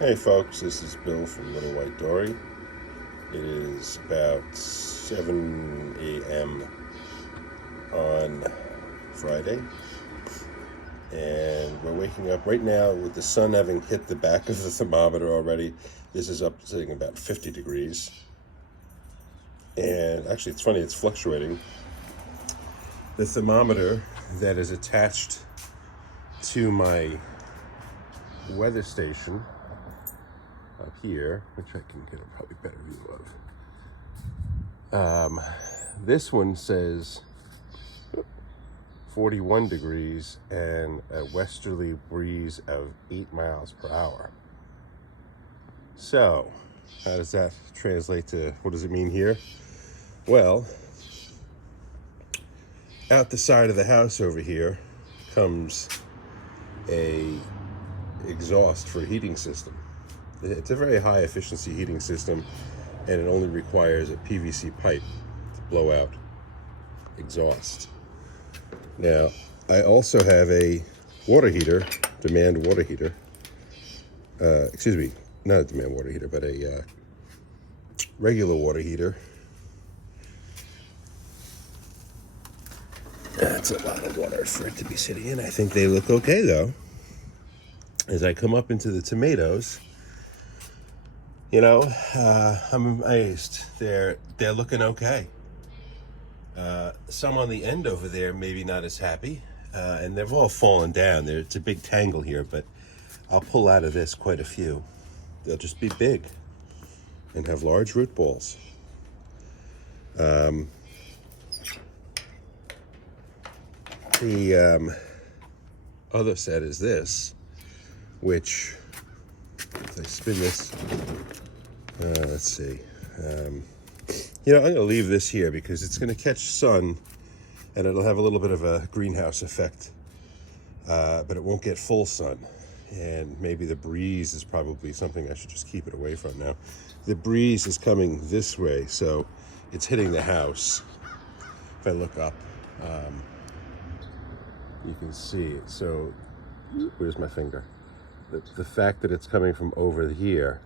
Hey folks, this is Bill from Little White Dory. It is about 7 a.m. on Friday, and we're waking up right now with the sun having hit the back of the thermometer already. This is up sitting about 50 degrees, and actually it's funny, it's fluctuating. The thermometer that is attached to my weather station up here, which I can get a probably better view of. This one says 41 degrees and a westerly breeze of 8 miles per hour. So, how does that translate to, what does it mean here? Well, out the side of the house over here comes a exhaust for a heating system. It's a very high efficiency heating system, and it only requires a PVC pipe to blow out exhaust. Now, I also have a water heater, demand water heater. Excuse me, not a demand water heater, but a regular water heater. That's a lot of water for it to be sitting in. I think they look okay though. As I come up into the tomatoes, I'm amazed. They're looking okay. Some on the end over there maybe not as happy, and they've all fallen down. It's a big tangle here, but I'll pull out of this quite a few. They'll just be big and have large root balls. The other set is this, which, if I spin this, let's see. I'm going to leave this here because it's going to catch sun and it'll have a little bit of a greenhouse effect, but it won't get full sun. And maybe the breeze is probably something I should just keep it away from now. The breeze is coming this way, so it's hitting the house. If I look up, you can see it. So, where's my finger? The fact that it's coming from over here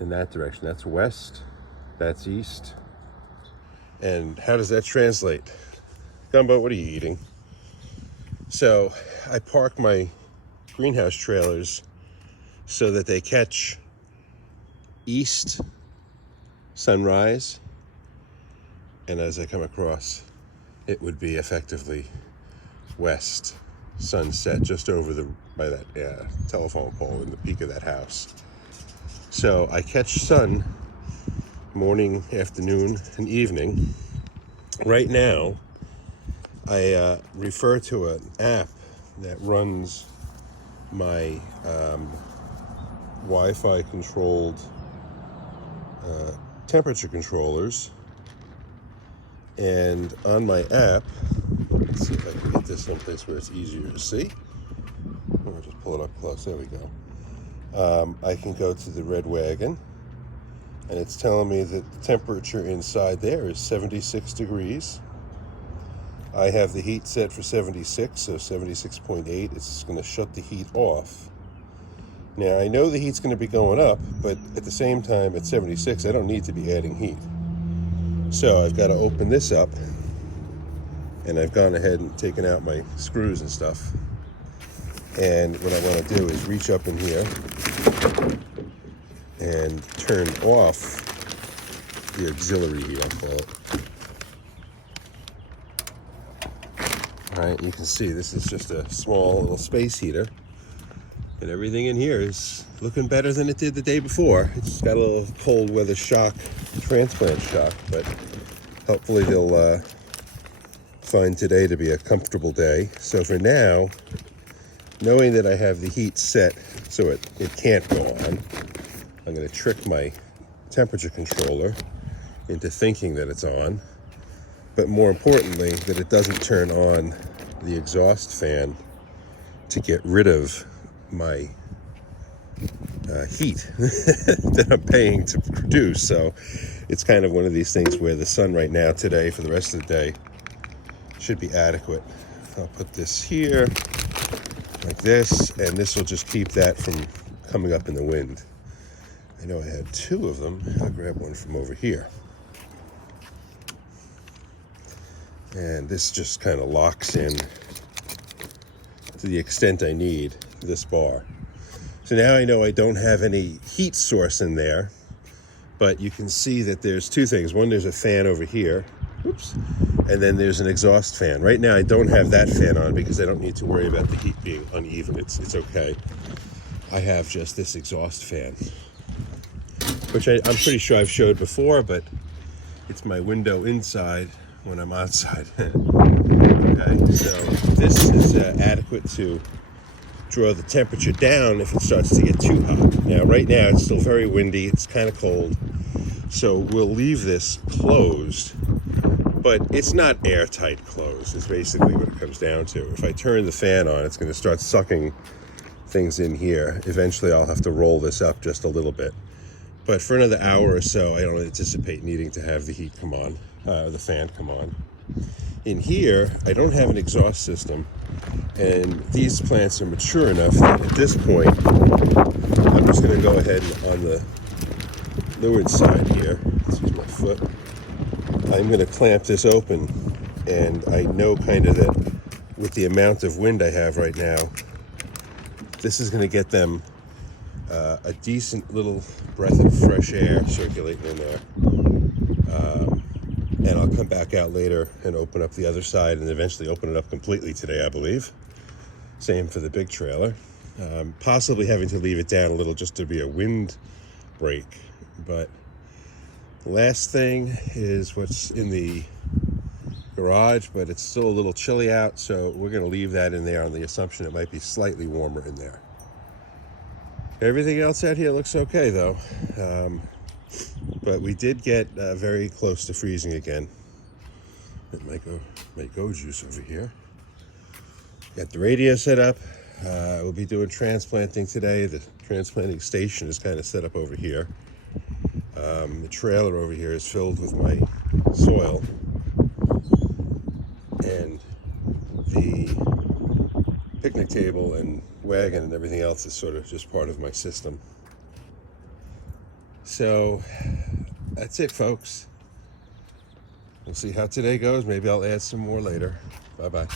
in that direction, that's west, that's east. And how does that translate? Gumbo, what are you eating? So I park my greenhouse trailers so that they catch east sunrise, and as I come across, it would be effectively west sunset, just over by that telephone pole in the peak of that house. So I catch sun morning, afternoon, and evening. Right now, I refer to an app that runs my Wi-Fi controlled temperature controllers. And on my app, let's see if I can get this someplace where it's easier to see. I'll just pull it up close. There we go. I can go to the red wagon, and it's telling me that the temperature inside there is 76 degrees. I have the heat set for 76, so 76.8. It's going to shut the heat off. Now, I know the heat's going to be going up, but at the same time, at 76, I don't need to be adding heat. So I've got to open this up, and I've gone ahead and taken out my screws and stuff. And what I want to do is reach up in here and turn off the auxiliary heat, I'll call it. All right, you can see this is just a small little space heater, and everything in here is looking better than it did the day before. It's got a little cold weather shock, transplant shock, but hopefully they'll find today to be a comfortable day. So for now, knowing that I have the heat set so it can't go on, I'm going to trick my temperature controller into thinking that it's on, but more importantly, that it doesn't turn on the exhaust fan to get rid of my heat that I'm paying to produce. So it's kind of one of these things where the sun right now today for the rest of the day should be adequate. I'll put this here like this, and this will just keep that from coming up in the wind. I know I had 2 of them. I'll grab one from over here. And this just kind of locks in to the extent I need this bar. So now I know I don't have any heat source in there, but you can see that there's 2 things. One, there's a fan over here. Oops. And then there's an exhaust fan. Right now I don't have that fan on because I don't need to worry about the heat being uneven. It's okay. I have just this exhaust fan, which I'm pretty sure I've showed before, but it's my window inside when I'm outside. Okay, so this is adequate to draw the temperature down if it starts to get too hot. Now, right now it's still very windy. It's kind of cold. So we'll leave this closed, but it's not airtight closed is basically what it comes down to. If I turn the fan on, it's going to start sucking things in here. Eventually I'll have to roll this up just a little bit. But for another hour or so, I don't anticipate needing to have the heat come on, the fan come on. In here, I don't have an exhaust system, and these plants are mature enough that at this point, I'm just going to go ahead and on the leeward side here, excuse my foot, I'm going to clamp this open, and I know kind of that with the amount of wind I have right now, this is going to get them a decent little breath of fresh air circulating in there. And I'll come back out later and open up the other side and eventually open it up completely today, I believe. Same for the big trailer. Possibly having to leave it down a little just to be a wind break. But the last thing is what's in the garage, but it's still a little chilly out, so we're going to leave that in there on the assumption it might be slightly warmer in there. Everything else out here looks okay, though. But we did get very close to freezing again. My go juice over here. Got the radio set up. We'll be doing transplanting today. The transplanting station is kind of set up over here. The trailer over here is filled with my soil. And the picnic table and wagon and everything else is sort of just part of my system. So that's it, folks. We'll see how today goes. Maybe I'll add some more later. Bye-bye.